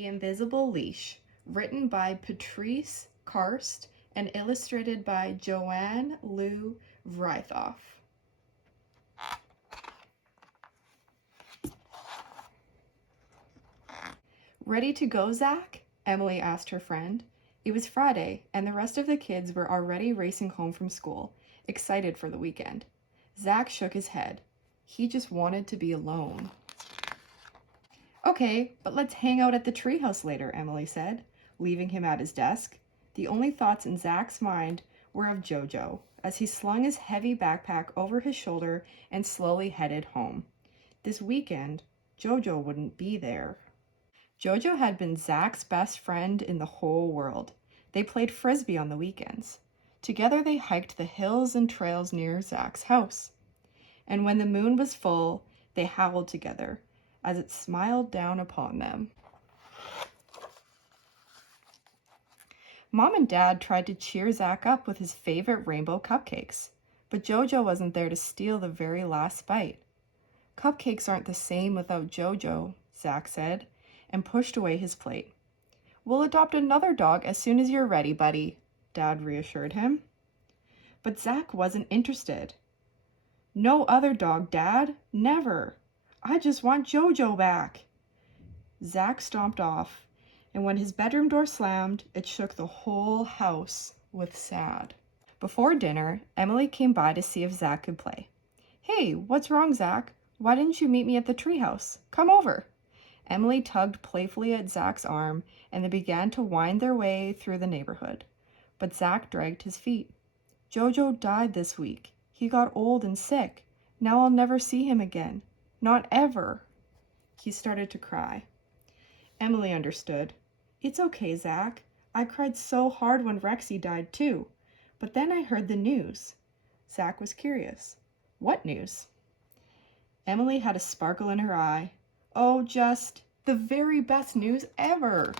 The Invisible Leash, written by Patrice Karst and illustrated by lew-vriethoff. Ready to go, Zach? Emily asked her friend. It was Friday, and the rest of the kids were already racing home from school, excited for the weekend. Zach shook his head. He just wanted to be alone. Okay, but let's hang out at the treehouse later, Emily said, leaving him at his desk. The only thoughts in Zach's mind were of Jojo, as he slung his heavy backpack over his shoulder and slowly headed home. This weekend, Jojo wouldn't be there. Jojo had been Zach's best friend in the whole world. They played frisbee on the weekends. Together they hiked the hills and trails near Zach's house. And when the moon was full, they howled together as it smiled down upon them. Mom and Dad tried to cheer Zach up with his favorite rainbow cupcakes, but Jojo wasn't there to steal the very last bite. Cupcakes aren't the same without Jojo, Zach said, and pushed away his plate. We'll adopt another dog as soon as you're ready, buddy, Dad reassured him. But Zach wasn't interested. No other dog, Dad, never. I just want Jojo back. Zach stomped off, and when his bedroom door slammed, it shook the whole house with sad. Before dinner, Emily came by to see if Zach could play. Hey, what's wrong, Zach? Why didn't you meet me at the treehouse? Come over. Emily tugged playfully at Zach's arm, and they began to wind their way through the neighborhood. But Zach dragged his feet. Jojo died this week. He got old and sick. Now I'll never see him again. Not ever. He started to cry. Emily understood. It's okay, Zach. I cried so hard when Rexy died too. But then I heard the news. Zach was curious. What news? Emily had a sparkle in her eye. Oh, just the very best news ever.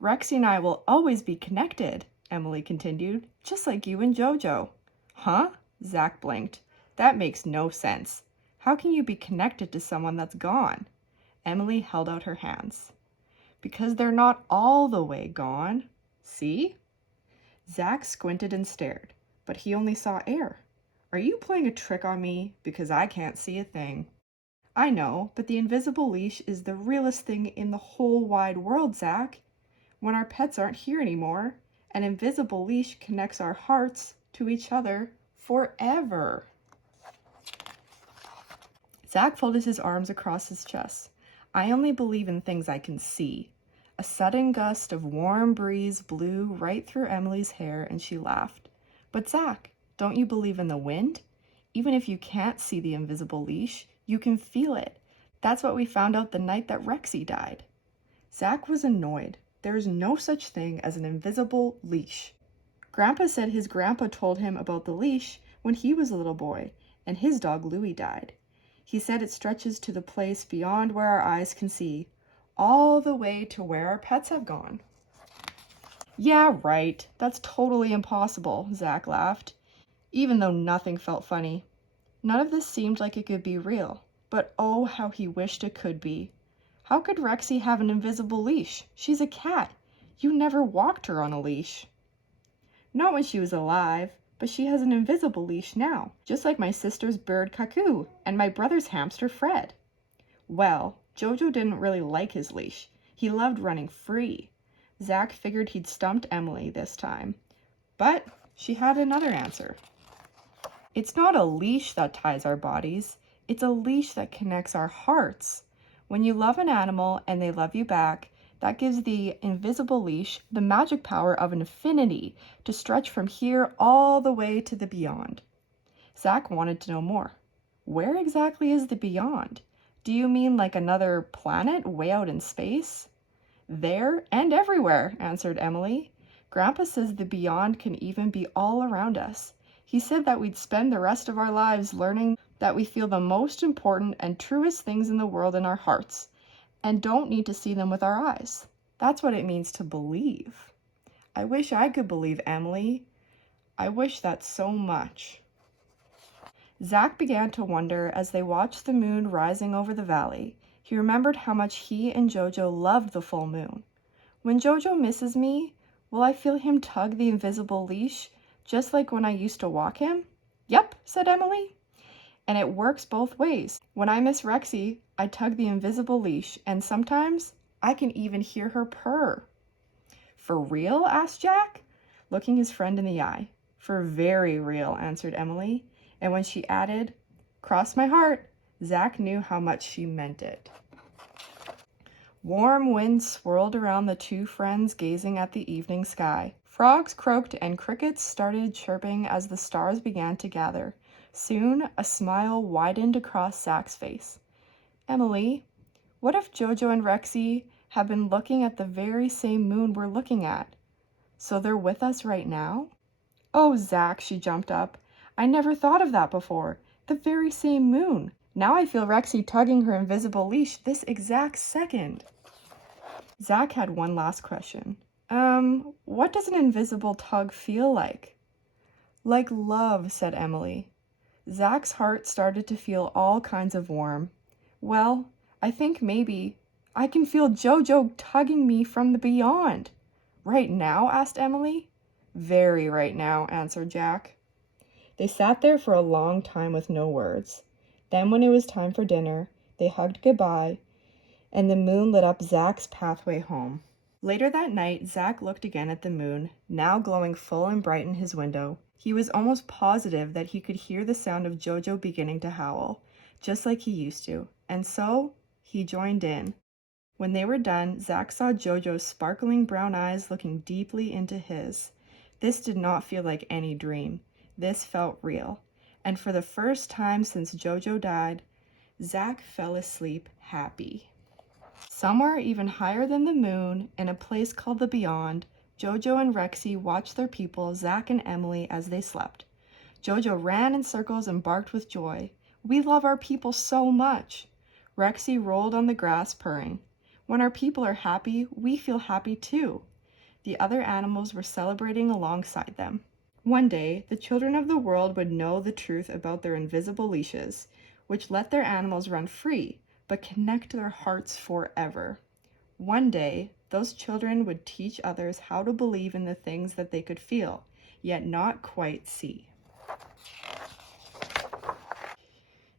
Rexy and I will always be connected, Emily continued, just like you and Jojo. Huh? Zach blinked. That makes no sense. How can you be connected to someone that's gone? Emily held out her hands. Because they're not all the way gone. See? Zach squinted and stared, but he only saw air. Are you playing a trick on me? Because I can't see a thing. I know, but the invisible leash is the realest thing in the whole wide world, Zach. When our pets aren't here anymore, an invisible leash connects our hearts to each other forever. Zach folded his arms across his chest. I only believe in things I can see. A sudden gust of warm breeze blew right through Emily's hair and she laughed. But Zach, don't you believe in the wind? Even if you can't see the invisible leash, you can feel it. That's what we found out the night that Rexy died. Zach was annoyed. There is no such thing as an invisible leash. Grandpa said his grandpa told him about the leash when he was a little boy and his dog Louie died. He said it stretches to the place beyond where our eyes can see, all the way to where our pets have gone. Yeah, right. That's totally impossible, Zach laughed, even though nothing felt funny. None of this seemed like it could be real, but oh, how he wished it could be. How could Rexy have an invisible leash? She's a cat. You never walked her on a leash. Not when she was alive. But she has an invisible leash now, just like my sister's bird Cuckoo and my brother's hamster Fred. Well, Jojo didn't really like his leash. He loved running free. Zach figured he'd stumped Emily this time, but she had another answer. It's not a leash that ties our bodies. It's a leash that connects our hearts. When you love an animal and they love you back, that gives the invisible leash the magic power of infinity to stretch from here all the way to the beyond. Zach wanted to know more. Where exactly is the beyond? Do you mean like another planet way out in space? There and everywhere, answered Emily. Grandpa says the beyond can even be all around us. He said that we'd spend the rest of our lives learning that we feel the most important and truest things in the world in our hearts, and don't need to see them with our eyes. That's what it means to believe. I wish I could believe, Emily. I wish that so much. Zach began to wonder as they watched the moon rising over the valley. He remembered how much he and Jojo loved the full moon. When Jojo misses me, will I feel him tug the invisible leash, just like when I used to walk him? Yep, said Emily. And it works both ways. When I miss Rexy, I tug the invisible leash, and sometimes I can even hear her purr. For real? Asked Jack, looking his friend in the eye. For very real, answered Emily, and when she added, cross my heart, Zach knew how much she meant it. Warm winds swirled around the two friends gazing at the evening sky. Frogs croaked and crickets started chirping as the stars began to gather. Soon, a smile widened across Zach's face. Emily, what if Jojo and Rexy have been looking at the very same moon we're looking at? So they're with us right now? Oh, Zach, she jumped up. I never thought of that before. The very same moon. Now I feel Rexy tugging her invisible leash this exact second. Zach had one last question. What does an invisible tug feel like? Like love, said Emily. Zach's heart started to feel all kinds of warm. Well, I think maybe I can feel Jojo tugging me from the beyond. Right now? Asked Emily. Very right now, answered Jack. They sat there for a long time with no words. Then when it was time for dinner, they hugged goodbye, and the moon lit up Zach's pathway home. Later that night, Zach looked again at the moon, now glowing full and bright in his window. He was almost positive that he could hear the sound of Jojo beginning to howl, just like he used to, and so he joined in. When they were done, Zach saw Jojo's sparkling brown eyes looking deeply into his. This did not feel like any dream. This felt real. And for the first time since Jojo died, Zach fell asleep happy. Somewhere even higher than the moon, in a place called the Beyond, Jojo and Rexy watched their people, Zach and Emily, as they slept. Jojo ran in circles and barked with joy. We love our people so much. Rexy rolled on the grass, purring. When our people are happy, we feel happy too. The other animals were celebrating alongside them. One day, the children of the world would know the truth about their invisible leashes, which let their animals run free, but connect their hearts forever. One day, those children would teach others how to believe in the things that they could feel, yet not quite see.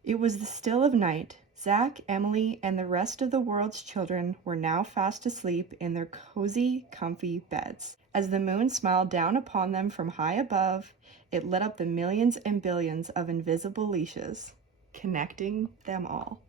It was the still of night. Zach, Emily, and the rest of the world's children were now fast asleep in their cozy, comfy beds. As the moon smiled down upon them from high above, it lit up the millions and billions of invisible leashes, connecting them all.